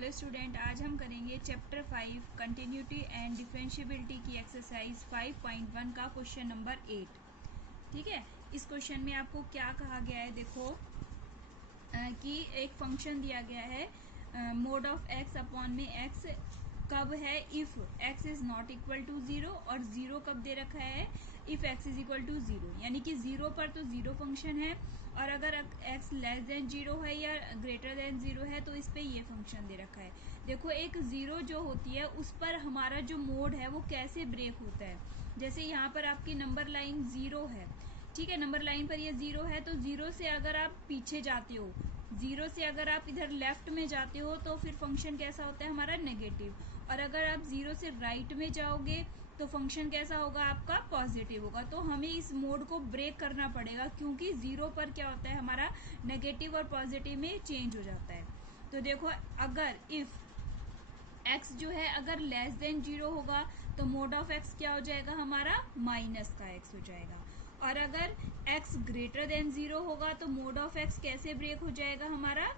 Hello student, आज हम करेंगे चैप्टर 5 कंटिन्यूटी एंड डिफरेंशिएबिलिटी की एक्सरसाइज 5.1 का क्वेश्चन नंबर 8। ठीक है, इस क्वेश्चन में आपको क्या कहा गया है, देखो कि एक फंक्शन दिया गया है मोड ऑफ एक्स अपॉन में एक्स कब है if x is not equal to 0 और 0 कब दे रखा है if x is equal to 0, यानी कि 0 पर तो 0 फंक्शन है और अगर एक्स लेस देन 0 है या ग्रेटर देन 0 है तो इस पे ये फंक्शन दे रखा है। देखो एक 0 जो होती है उस पर हमारा जो मोड है वो कैसे ब्रेक होता है। जैसे यहाँ पर आपकी नंबर लाइन 0 है, ठीक है, नंबर लाइन पर ये 0 है तो 0 से अगर आप पीछे जाते हो, 0 से अगर आप इधर लेफ्ट में जाते हो तो फिर फंक्शन कैसा होता है हमारा नेगेटिव, और अगर आप 0 से राइट में जाओगे तो फंक्शन कैसा होगा आपका पॉजिटिव होगा। तो हमें इस मोड को ब्रेक करना पड़ेगा क्योंकि 0 पर क्या होता है हमारा नेगेटिव और पॉजिटिव में चेंज हो जाता है। तो देखो अगर इफ x जो है अगर लेस देन 0 होगा तो मोड ऑफ x क्या हो जाएगा हमारा माइनस का x हो जाएगा, और अगर x ग्रेटर देन 0 होगा तो मोड ऑफ x कैसे ब्रेक हो जाएगा हमारा,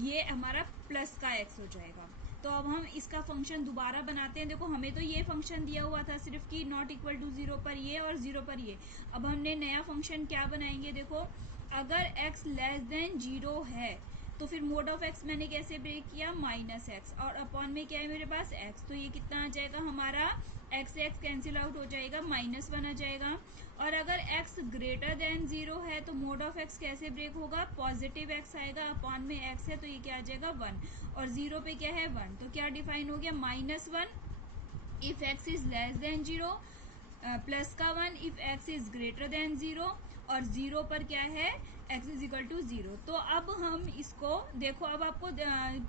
ये हमारा प्लस का x हो जाएगा। तो अब हम इसका फंक्शन दोबारा बनाते हैं। देखो हमें तो ये फंक्शन दिया हुआ था सिर्फ कि नॉट इक्वल टू 0 पर ये और 0 पर ये। अब हमने नया फंक्शन क्या बनाएंगे, देखो अगर x लेस देन 0 है तो फिर मोड ऑफ x मैंने कैसे ब्रेक किया माइनस एक्स, और अपॉन में क्या है मेरे पास x, तो ये कितना आ जाएगा हमारा x से x कैंसिल आउट हो जाएगा, -1 आ जाएगा। और अगर x ग्रेटर देन 0 है तो मोड ऑफ x कैसे ब्रेक होगा, पॉजिटिव x आएगा, अपॉन में x है तो ये क्या आ जाएगा 1, और 0 पे क्या है 1, तो क्या डिफाइन हो गया -1 if x is less then 0, plus का 1 if x is greater than 0, और 0 पर क्या है x इज इक्वल टू 0। तो अब हम इसको देखो, अब आपको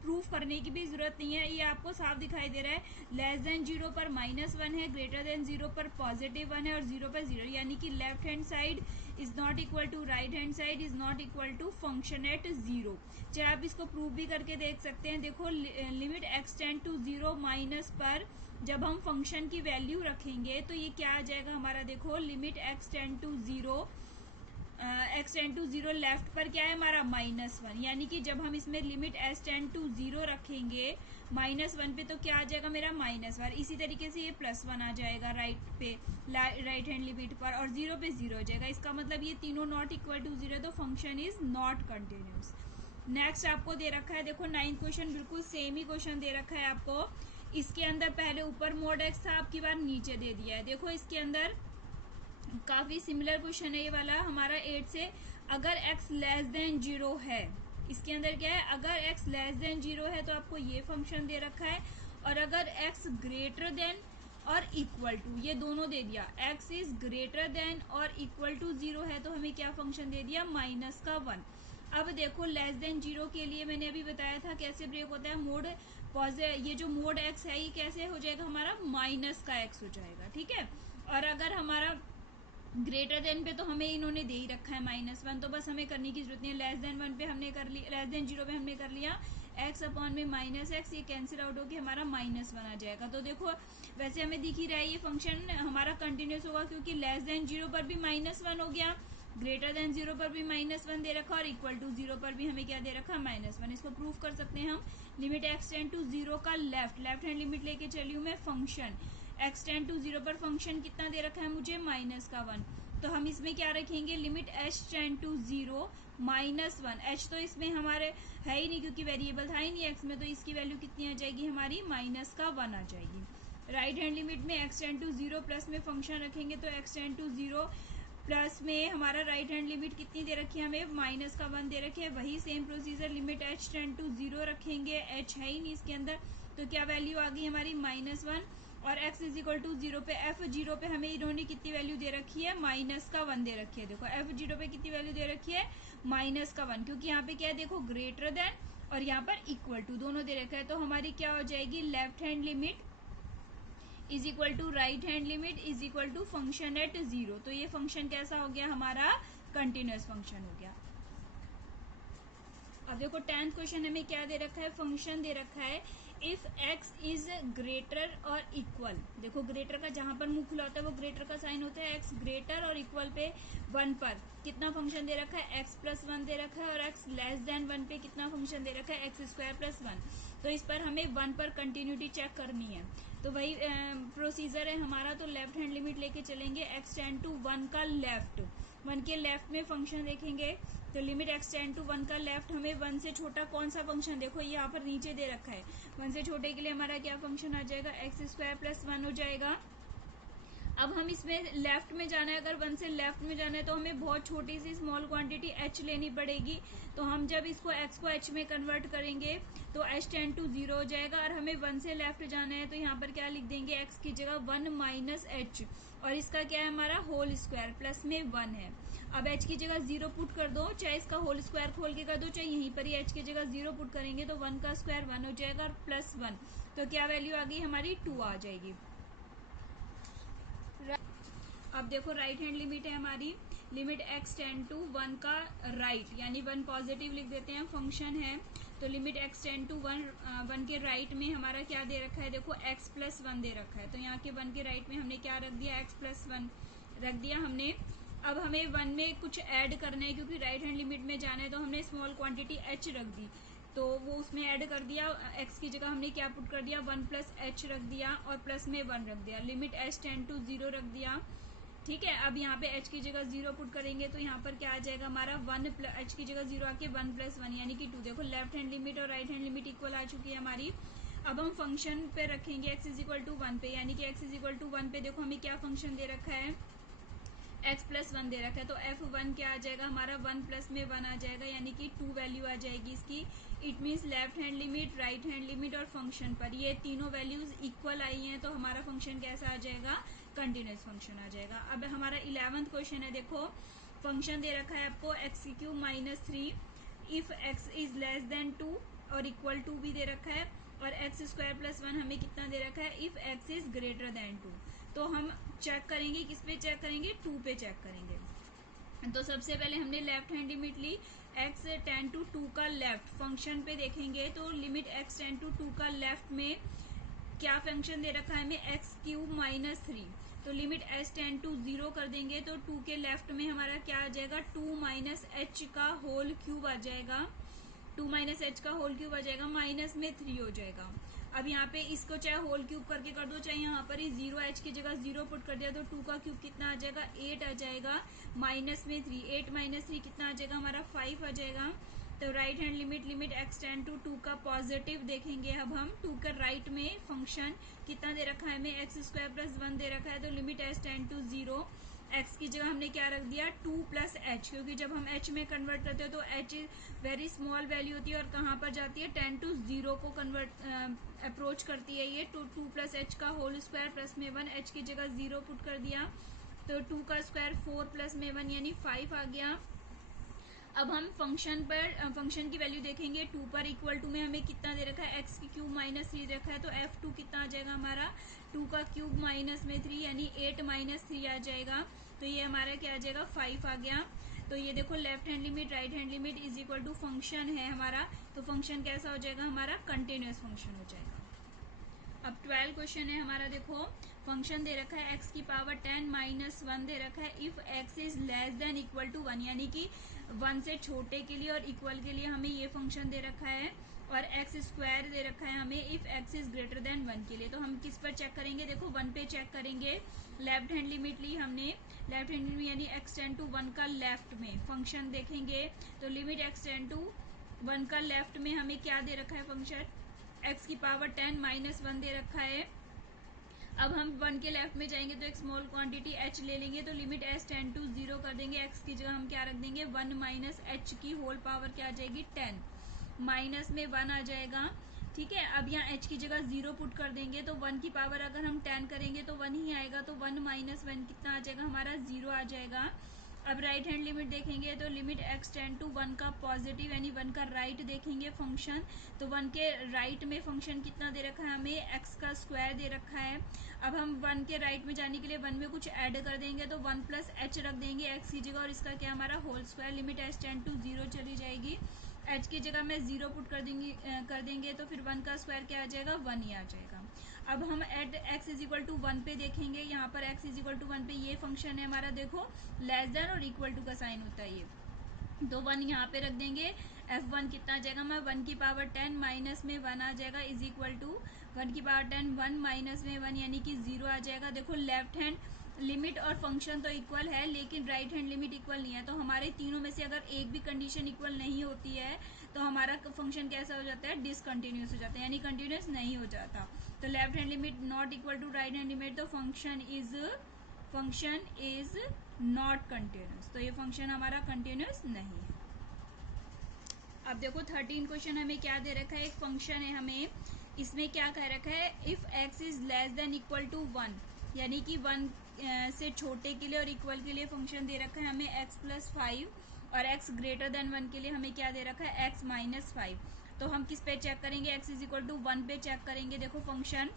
प्रूफ करने की भी जरूरत नहीं है, ये आपको साफ दिखाई दे रहा है। लेस देन 0 पर -1 है, ग्रेटर देन 0 पर +1 है और 0 पर 0, यानी कि left hand side is not equal to right hand side is not equal to function at 0। चाहे आप इसको प्रूफ भी करके देख सकते हैं। देखो limit x tend to 0 minus पर जब हम फंक्शन की वैल्यू रखेंगे तो ये क्या आ जाएगा हमारा, देखो limit x tend to 0 x tend to 0 left पर क्या है हमारा -1, यानी कि जब हम इसमें लिमिट s टेंड टू 0 रखेंगे -1 पे तो क्या आ जाएगा मेरा -1। इसी तरीके से ये +1 आ जाएगा राइट पे, राइट हैंड लिमिट पर, और 0 पे 0 हो जाएगा। इसका मतलब ये तीनों नॉट इक्वल टू 0, तो function is not continuous. Next आपको दे रखा है, देखो 9th क्वेश्चन बिल्कुल सेम ही क्वेश्चन दे रखा है आपको। इसके अंदर पहले ऊपर मोड x था, अब की बार नीचे दे दिया है। देखो इसके अंदर काफी सिमिलर क्वेश्चन है ये वाला हमारा 8 से। अगर x लेस देन 0 है, इसके अंदर क्या है, अगर x लेस देन 0 है तो आपको ये फंक्शन दे रखा है, और अगर x ग्रेटर देन और इक्वल टू, ये दोनों दे दिया, x इज ग्रेटर देन और इक्वल टू 0 है तो हमें क्या फंक्शन दे दिया -1। अब देखो लेस देन 0 के लिए मैंने अभी बताया था कैसे ब्रेक होता है मोड, ये जो मोड x है ये कैसे हो जाएगा हमारा माइनस का x हो जाएगा, ठीक है। और अगर हमारा ग्रेटर देन पे तो हमें इन्होंने दे ही रखा है -1, तो बस हमें करने की जरूरत नहीं है। लेस देन 1 पे हमने कर लिया, लेस देन 0 पे हमने कर लिया x अपॉन में -x, ये कैंसिल आउट होकर हमारा -1 आ जाएगा। तो देखो वैसे हमें दिख ही रहा है ये फंक्शन हमारा कंटिन्यूस होगा क्योंकि लेस देन 0 पर भी -1 हो गया, ग्रेटर देन 0 पर भी -1 दे रखा, और इक्वल टू 0 पर भी हमें क्या दे रखा -1। इसको प्रूफ कर सकते हैं हम। लिमिट x टेंड टू 0 का लेफ्ट हैंड लिमिट लेके चली हूं मैं, फंक्शन x टेंड टू 0 पर फंक्शन कितना दे रखा है मुझे -1, तो हम इसमें क्या रखेंगे limit h tend to 0 -1। h तो इसमें हमारे है ही नहीं क्योंकि वेरिएबल था ही नहीं x में, तो इसकी वैल्यू कितनी आ जाएगी हमारी -1 आ जाएगी। राइट हैंड लिमिट में x टेंड टू 0 प्लस में फंक्शन रखेंगे तो x टेंड टू 0 प्लस में हमारा राइट हैंड लिमिट कितनी दे रखी है हमें -1 दे रखी है। वही same procedure limit h tend to 0 रखेंगे, h है ही नहीं इसके अंदर, तो क्या वैल्यू आ गई हमारी -1, और x इज इक्वल टू 0 पे f0 पे हमें इन्होंने कितनी वैल्यू दे रखी है -1 दे रखी है। देखो f0 पे कितनी वैल्यू दे रखी है -1, क्योंकि यहाँ पे क्या है देखो ग्रेटर देन और यहाँ पर इक्वल टू दोनों दे रखा है, तो हमारी क्या हो जाएगी left hand limit is equal to right hand limit is equal to function at 0। तो ये फंक्शन कैसा हो गया हमारा कंटिन्यूअस फंक्शन हो गया। अब देखो 10th क्वेश्चन हमें क्या दे रखा है, फंक्शन दे रखा है इफ x इज ग्रेटर और इक्वल। देखो ग्रेटर का जहां पर मुंह खुला होता है वो ग्रेटर का साइन होता है, x ग्रेटर और इक्वल पे 1 पर कितना फंक्शन दे रखा है, x प्लस 1 दे रखा है, और x लेस देन 1 पे कितना फंक्शन दे रखा है, x स्क्वायर प्लस 1। तो इस पर हमें 1 पर कंटिन्यूटी चेक करनी है, तो वही प्रोसीजर है हमारा। तो लेफ्ट हैंड लिमिट लेके चलेंगे, x टेंड टू 1 का लेफ्ट, 1 के लेफ्ट में फंक्शन देखेंगे तो लिमिट x टेंड टू 1 का लेफ्ट, हमें 1 से छोटा कौन सा फंक्शन, देखो यहाँ पर नीचे दे रखा है, 1 से छोटे के लिए हमारा क्या फंक्शन आ जाएगा, एक्स स्क्वायर प्लस 1 हो जाएगा। अब हम इसमें लेफ्ट में जाना है, अगर 1 से लेफ्ट में जाना है तो हमें बहुत छोटी सी स्मॉल क्वांटिटी h लेनी पड़ेगी। तो हम जब इसको x को h में कन्वर्ट करेंगे तो h टेंड टू 0 हो जाएगा, और हमें 1 से लेफ्ट जाना है तो यहाँ पर क्या लिख देंगे, x की जगह 1 माइनस एच, और इसका क्या है हमारा होल स्क्वायर, प्लस में 1 है। अब h की जगह 0 पुट कर दो, चाहे इसका होल स्क्वायर खोल के कर दो, चाहे यहीं पर ही h की जगह 0 पुट करेंगे तो 1 का स्क्वायर 1 हो जाएगा, और प्लस 1, तो क्या वैल्यू आ गई हमारी 2 आ जाएगी। अब देखो राइट हैंड लिमिट है हमारी, लिमिट x टेंड टू 1 का राइट, यानी 1 पॉजिटिव लिख देते हैं, फंक्शन है तो लिमिट x टेंड टू 1 के राइट में हमारा क्या दे रखा है, देखो x प्लस 1 दे रखा है, तो यहाँ के 1 के राइट में हमने क्या रख दिया, x प्लस 1 रख दिया हमने। अब हमें 1 में कुछ ऐड करना है, क्योंकि राइट हैंड लिमिट में जाना है तो हमने स्मॉल क्वांटिटी h रख दी, तो वो उसमें ऐड कर दिया, x की जगह हमने क्या पुट कर दिया, 1 प्लस h रख दिया, और प्लस में 1 रख दिया, लिमिट h टेंड टू 0 रख दिया। ठीक है, अब यहाँ पे h की जगह 0 पुट करेंगे तो यहाँ पर क्या आ जाएगा हमारा 1 h की जगह 0 आके 1 प्लस 1 यानी कि 2। देखो लेफ्ट हैंड लिमिट और राइट हैंड लिमिट इक्वल आ चुकी है हमारी। अब हम फंक्शन पे रखेंगे x इज इक्वल टू 1 पे, यानी कि x इज इक्वल टू 1 पे देखो हमें क्या फंक्शन दे रखा है, x प्लस 1 दे रखा है, तो f1 क्या आ जाएगा हमारा 1 प्लस में 1 आ जाएगा, यानी कि 2 वैल्यू आ जाएगी इसकी। It means left hand limit, right hand limit और फंक्शन पर ये तीनों वैल्यूज इक्वल आई हैं, तो हमारा फंक्शन कैसा आ जाएगा, कंटिन्यूस फंक्शन आ जाएगा। अब हमारा 11th क्वेश्चन है, देखो फंक्शन दे रखा है आपको x cube minus 3 if x is less then 2 और इक्वल टू भी दे रखा है, और एक्स स्क्वायर प्लस 1 हमें कितना दे रखा है, if x is greater than 2। तो हम चेक करेंगे, किस पे चेक करेंगे, 2 पे चेक करेंगे। तो सबसे पहले हमने लेफ्ट हैंड लिमिट ली, x टेंड टू 2 का लेफ्ट, फंक्शन पे देखेंगे तो लिमिट x टेंड टू 2 का लेफ्ट में क्या फंक्शन दे रखा है हमें, एक्स क्यूब माइनस 3, तो लिमिट h टेंड टू 0 कर देंगे तो 2 के लेफ्ट में हमारा क्या आ जाएगा, 2 माइनस एच का होल क्यूब आ जाएगा, 2 माइनस एच का होल क्यूब आ जाएगा, माइनस में 3 हो जाएगा। अब यहाँ पे इसको चाहे होल क्यूब करके कर दो, चाहे यहाँ पर ही 0 एच की जगह 0 पुट कर दिया तो 2 का क्यूब कितना आ जाएगा, 8 आ जाएगा, माइनस में 3, 8 माइनस 3 कितना आ जाएगा हमारा 5 आ जाएगा। तो right hand limit, limit x tend to 2 का पॉजिटिव देखेंगे, अब हम 2 का राइट में फंक्शन कितना दे रखा है हमें, एक्स स्क्वायर प्लस 1 दे रखा है, तो limit h tend to 0, x की जगह हमने क्या रख दिया 2 प्लस एच, क्योंकि जब हम h में कन्वर्ट करते हो तो h वेरी स्मॉल वैल्यू होती है और कहाँ पर जाती है, 10 टू 0 को कन्वर्ट अप्रोच करती है ये, 2 प्लस एच का होल स्क्वायर प्लस में 1, h की जगह 0 पुट कर दिया तो 2 का स्क्वायर 4 प्लस में 1 यानी 5 आ गया। अब हम फंक्शन पर फंक्शन की वैल्यू देखेंगे, 2 पर इक्वल टू में हमें कितना दे रखा है, एक्स की क्यूब माइनस 3 रखा है, तो f2 कितना आ जाएगा हमारा, 2 का क्यूब माइनस में 3 यानी 8 माइनस 3 आ जाएगा, तो ये हमारा क्या आ जाएगा 5 आ गया। तो ये देखो left hand limit, right hand limit is equal to function है हमारा, तो फंक्शन कैसा हो जाएगा हमारा, कंटिन्यूअस फंक्शन हो जाएगा। अब 12 क्वेश्चन है हमारा, देखो फंक्शन दे रखा है x की पावर 10 माइनस 1 दे रखा है, if x is less than equal to 1, यानी कि 1 से छोटे के लिए और इक्वल के लिए हमें ये फंक्शन दे रखा है, और x स्क्वायर दे रखा है हमें if x is greater than 1 के लिए। तो हम किस पर चेक करेंगे, देखो 1 पे चेक करेंगे, लेफ्ट हैंड लिमिट ली हमने, लेफ्ट हैंड लिमिट यानी x टेंड टू 1 का लेफ्ट में फंक्शन देखेंगे तो लिमिट x टेंड टू 1 का लेफ्ट में हमें क्या दे रखा है फंक्शन, x की पावर 10 माइनस 1 दे रखा है। अब हम 1 के लेफ्ट में जाएंगे तो एक स्मॉल क्वांटिटी h ले लेंगे, तो लिमिट h टेंड टू 0 कर देंगे, x की जगह हम क्या रख देंगे 1 माइनस एच की होल पावर क्या आ जाएगी 10, माइनस में 1 आ जाएगा। ठीक है, अब यहाँ h की जगह 0 पुट कर देंगे तो 1 की पावर अगर हम 10 करेंगे तो 1 ही आएगा, तो 1 माइनस 1 कितना आ जाएगा हमारा 0 आ जाएगा। अब राइट हैंड लिमिट देखेंगे तो लिमिट x टेंड टू 1 का पॉजिटिव यानी 1 का राइट देखेंगे फंक्शन, तो 1 के राइट में फंक्शन कितना दे रखा है हमें, x का स्क्वायर दे रखा है। अब हम 1 के राइट में जाने के लिए 1 में कुछ ऐड कर देंगे तो 1 प्लस एच रख देंगे x की जगह, और इसका क्या हमारा whole square, limit h tend to 0 चली जाएगी। h की जगह में 0 पुट कर देंगे तो फिर 1 का स्क्वायर क्या आ जाएगा, 1 ही आ जाएगा। अब हम at x is equal to 1 पे देखेंगे, यहाँ पर x इज इक्वल टू 1 पे ये फंक्शन है हमारा, देखो लेस देन और इक्वल टू का साइन होता है ये, तो 1 यहाँ पे रख देंगे। f1 कितना आ जाएगा, मैं 1 की पावर 10 माइनस में 1 आ जाएगा इज इक्वल टू 1 की पावर 10 1 माइनस में 1 यानी कि 0 आ जाएगा। देखो लेफ्ट हैंड लिमिट और फंक्शन तो इक्वल है लेकिन राइट हैंड लिमिट इक्वल नहीं है, तो हमारे तीनों में से अगर एक भी कंडीशन इक्वल नहीं होती है तो हमारा फंक्शन कैसा हो जाता है, डिसकंटिन्यूस हो जाता है, यानी कंटिन्यूस नहीं हो जाता। तो left hand limit not equal to right hand limit, तो फंक्शन इज नॉट कंटिन्यूस, तो ये फंक्शन हमारा कंटिन्यूस नहीं है। अब देखो 13 क्वेश्चन हमें क्या दे रखा है, एक फंक्शन है हमें, इसमें क्या कह रखा है, if x is less than equal to 1, यानी कि 1 से छोटे के लिए और इक्वल के लिए फंक्शन दे रखा है हमें x प्लस 5, और x ग्रेटर देन 1 के लिए हमें क्या दे रखा है, x माइनस 5। तो हम किस पे चेक करेंगे, x इज इक्वल टू 1 पे चेक करेंगे। देखो फंक्शन,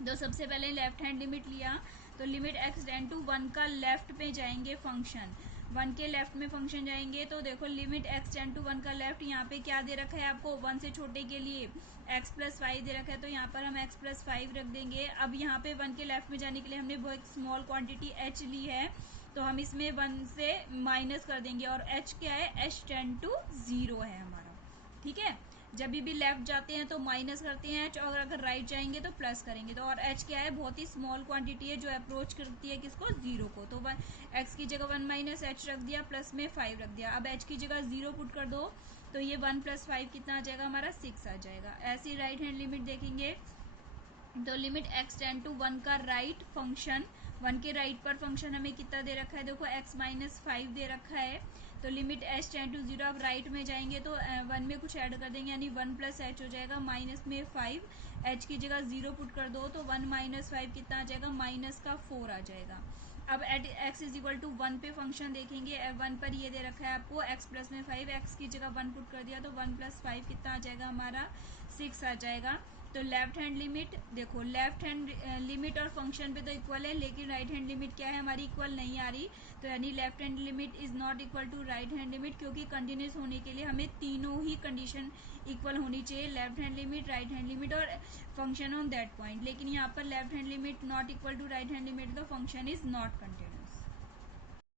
तो सबसे पहले लेफ्ट हैंड लिमिट लिया, तो लिमिट x टेंड टू 1 का लेफ्ट पे जाएंगे फंक्शन, 1 के लेफ्ट में फंक्शन जाएंगे, तो देखो लिमिट x टेंड टू 1 का लेफ्ट, यहाँ पे क्या दे रखा है आपको, 1 से छोटे के लिए x प्लस 5 दे रखा है, तो यहाँ पर हम x प्लस 5 रख देंगे। अब यहाँ पे 1 के लेफ्ट में जाने के लिए हमने बहुत स्मॉल क्वांटिटी h ली है, तो हम इसमें 1 से माइनस कर देंगे, और h क्या है, h टेंड टू 0 है हमारा, ठीक है। जब भी लेफ्ट जाते हैं तो माइनस करते हैं h, और अगर राइट जाएंगे तो प्लस करेंगे, तो और h क्या है, बहुत ही स्मॉल क्वांटिटी है जो अप्रोच करती है किसको, 0 को, तो x की जगह 1 माइनस h रख दिया, प्लस में 5 रख दिया। अब h की जगह 0 पुट कर दो तो ये 1 प्लस 5 कितना आ जाएगा हमारा, 6 आ जाएगा। ऐसी राइट हैंड लिमिट देखेंगे तो लिमिट x टेंड टू 1 का राइट फंक्शन, 1 के राइट पर फंक्शन हमें कितना दे रखा है, देखो x माइनस 5 दे रखा है, तो लिमिट h टेंड टू 0, अब राइट में जाएंगे तो 1 में कुछ ऐड कर देंगे यानी 1 प्लस h हो जाएगा, माइनस में 5, h की जगह 0 पुट कर दो तो 1 माइनस 5 कितना आ जाएगा, माइनस का 4 आ जाएगा। अब at x is equal to 1 पे फंक्शन देखेंगे, 1 पर ये दे रखा है आपको x प्लस में 5, x की जगह 1 पुट कर दिया तो 1 प्लस 5 कितना आ जाएगा हमारा, 6 आ जाएगा। तो लेफ्ट हैंड लिमिट, देखो लेफ्ट हैंड लिमिट और फंक्शन पे तो इक्वल है लेकिन राइट हैंड लिमिट क्या है हमारी, इक्वल नहीं आ रही, तो यानी left hand limit is not equal to right hand limit, क्योंकि कंटिन्यूस होने के लिए हमें तीनों ही कंडीशन इक्वल होनी चाहिए, left hand limit, right hand limit और फंक्शन ऑन दैट पॉइंट। लेकिन यहाँ पर left hand limit not equal to right hand limit, तो फंक्शन इज नॉट कंटिन्यूस।